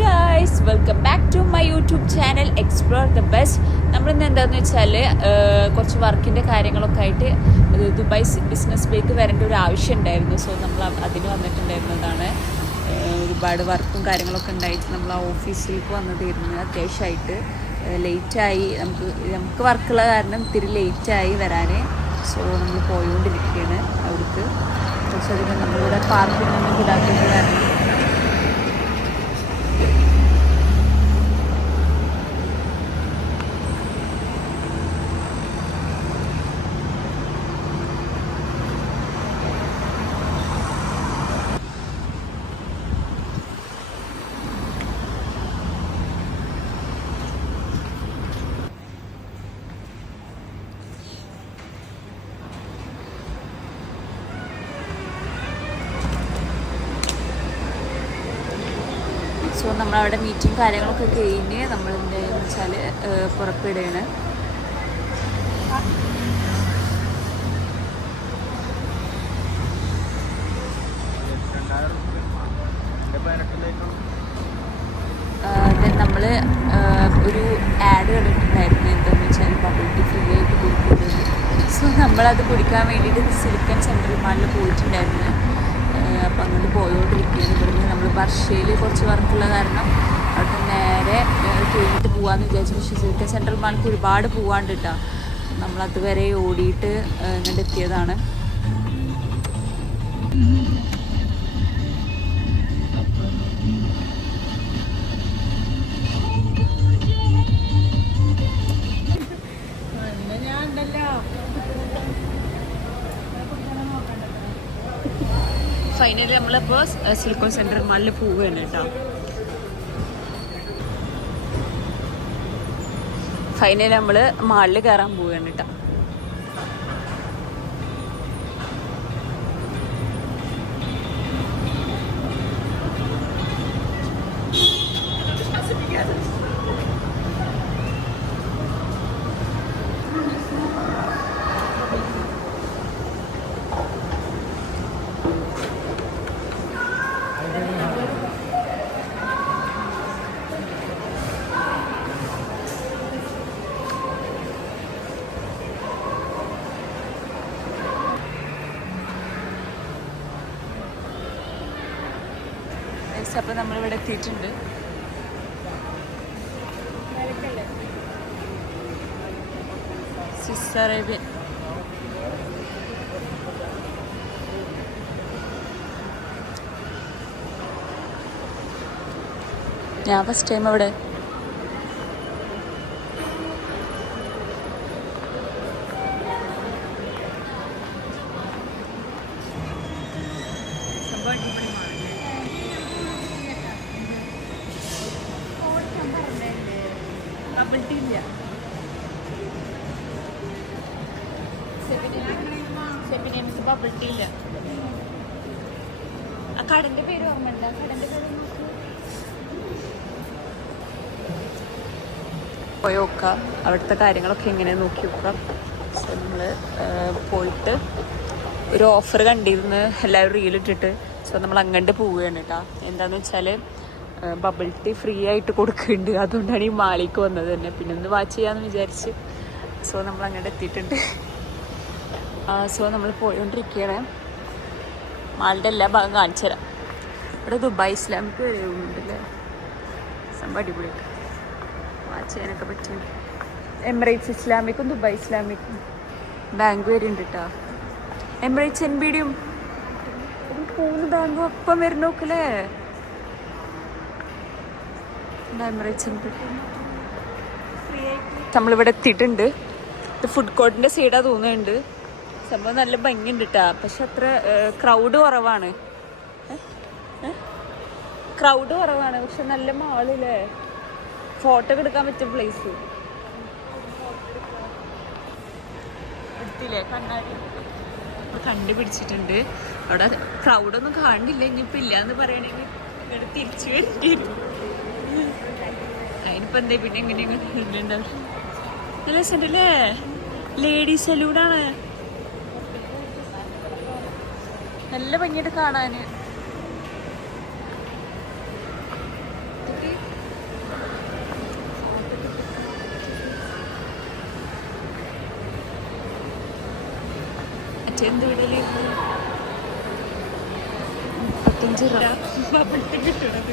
Guys, welcome back to my YouTube channel explore the best. നമ്മളിന്ന് എന്താണെന്ന് വെച്ചാൽ കുറച്ച് വർക്കിൻ്റെ കാര്യങ്ങളൊക്കെ ആയിട്ട് ദുബായ് ബിസിനസ് ബേക്ക് വരേണ്ട ഒരു ആവശ്യം ഉണ്ടായിരുന്നു. സോ നമ്മൾ അതിന് വന്നിട്ടുണ്ടായിരുന്നതാണ്. ഒരുപാട് വർക്കും കാര്യങ്ങളൊക്കെ ഉണ്ടായിട്ട് നമ്മൾ ആ ഓഫീസിലേക്ക് വന്നതായിരുന്നു. അത്യാവശ്യമായിട്ട് ലേറ്റായി, നമുക്ക് വർക്കുള്ള കാരണം ഇത്തിരി ലേറ്റായി വരാൻ. സോ നമ്മൾ പോയിക്കൊണ്ടിരിക്കുകയാണ് അവിടേക്ക്. പക്ഷെ അതിന് നമ്മളിവിടെ പാർക്കിങ്ങൊന്നും ഇടാത്തത് കാരണം സോ നമ്മളവിടെ മീറ്റിംഗ് കാര്യങ്ങളൊക്കെ കഴിഞ്ഞ് നമ്മൾ എന്താണെന്ന് വെച്ചാൽ പുറപ്പെടുകയാണ്. നമ്മൾ ഒരു ആഡ് കണ്ടിട്ടുണ്ടായിരുന്നു, എന്താണെന്ന് വെച്ചാൽ ബബിൾ ടീ ഫ്രീ ആയിട്ട് കുടിക്കുന്നത്. സോ നമ്മളത് കുടിക്കാൻ വേണ്ടിയിട്ട് സിലിക്കൺ സെൻട്രൽ മാളിൽ പോയിട്ടുണ്ടായിരുന്നു. അപ്പം അങ്ങോട്ട് പോയോണ്ടിരിക്കുകയാണ്. ഇവിടുന്ന് നമ്മൾ വർഷയിൽ കുറച്ച് വർക്കുള്ള കാരണം അവിടെ നേരെ കഴിഞ്ഞിട്ട് പോകാമെന്ന് വിചാരിച്ചു. പക്ഷേ സിലിക്കൺ സെൻട്രൽ മാൾക്ക് ഒരുപാട് പോകാണ്ട് കേട്ടോ. നമ്മളത് വരെ ഓടിയിട്ട് ഇങ്ങോട്ട് എത്തിയതാണ്. ഫൈനലി നമ്മളിപ്പോൾ സിലിക്കോൺ സെൻട്രൽ മാളിൽ പോവുകയാണ് കേട്ടോ. ഫൈനലി നമ്മൾ മാളിൽ കയറാൻ പോവുകയാണ് കേട്ടോ. അപ്പോൾ നമ്മളിവിടെ എത്തിയിട്ടുണ്ട്. സ്വിസ് അറേബ്യൻ ഞാൻ ഫസ്റ്റ് ടൈം അവിടെ. ബബിൾ ടീ ഇല്ല, ബബിൾ ടീ ഇല്ല. ആ കടന്റെ പേര് ഓർമ്മയുണ്ട്? കടന്റെ പേര് പോയി നോക്കാം, അവിടുത്തെ കാര്യങ്ങളൊക്കെ എങ്ങനെ നോക്കി നോക്കാം. സോ നമ്മൾ പോയിട്ട് ഒരു ഓഫർ കണ്ടിരുന്ന് എല്ലാവരും റീലിട്ടിട്ട്. സോ നമ്മൾ അങ്ങോട്ട് പോവുകയാണ് കേട്ടോ. എന്താണെന്ന് വെച്ചാൽ ബബിൾ ടീ ഫ്രീ ആയിട്ട് കൊടുക്കുന്നുണ്ട്. അതുകൊണ്ടാണ് ഈ മാളിക്ക് വന്നത് തന്നെ. പിന്നെ ഒന്ന് വാച്ച് ചെയ്യാമെന്ന് വിചാരിച്ച്. സോ നമ്മൾ അങ്ങോട്ട് എത്തിയിട്ടുണ്ട്. സോ നമ്മൾ പോയിക്കൊണ്ടിരിക്കുകയാണ്. മാളിൻ്റെ എല്ലാ ഭാഗം കാണിച്ചു തരാം. ഇവിടെ ദുബായ് ഇസ്ലാമിക്ക് വരുന്നുണ്ടല്ലേ, സംഭവം അടിപൊളിയായിട്ട് വാച്ച് ചെയ്യാനൊക്കെ പറ്റും. എമിറേറ്റ്സ് ഇസ്ലാമിക്കും ദുബായ് ഇസ്ലാമിക്കും ബാങ്ക് വരുന്നുണ്ട് കേട്ടോ. എമിറേറ്റ്സ് NBDയും 3 ബാങ്കും ഒപ്പം വരുന്ന നോക്കല്ലേ. നമ്മളിവിടെ എത്തിയിട്ടുണ്ട്. ഇത് ഫുഡ് കോർട്ടിൻ്റെ സൈഡാണ് തോന്നുന്നുണ്ട്. സംഭവം നല്ല ഭംഗിയുണ്ട് കേട്ടോ. പക്ഷെ അത്ര ക്രൗഡ് കുറവാണ്. പക്ഷെ നല്ല മാളില്ലേ, ഫോട്ടോ ഒക്കെ എടുക്കാൻ പറ്റിയ പ്ലേസ്. എടുത്തില്ലേ കണ്ണാടി കണ്ടുപിടിച്ചിട്ടുണ്ട്. അവിടെ ക്രൗഡൊന്നും കാണില്ല. ഇനിയിപ്പോൾ ഇല്ലയെന്ന് പറയണമെങ്കിൽ ഇവിടെ തിരിച്ചു വരേണ്ടി വരും. അതിനിപ്പോൾ എന്താ പിന്നെ എങ്ങനെയാണ് നല്ല രസമുണ്ടല്ലേ. ലേഡീസ് സലൂണാണ്. നല്ല ഭംഗിയായിട്ട് കാണാൻ. മറ്റേന്ത് വിടലായിരുന്നു 35 രൂപ കിട്ടണത്.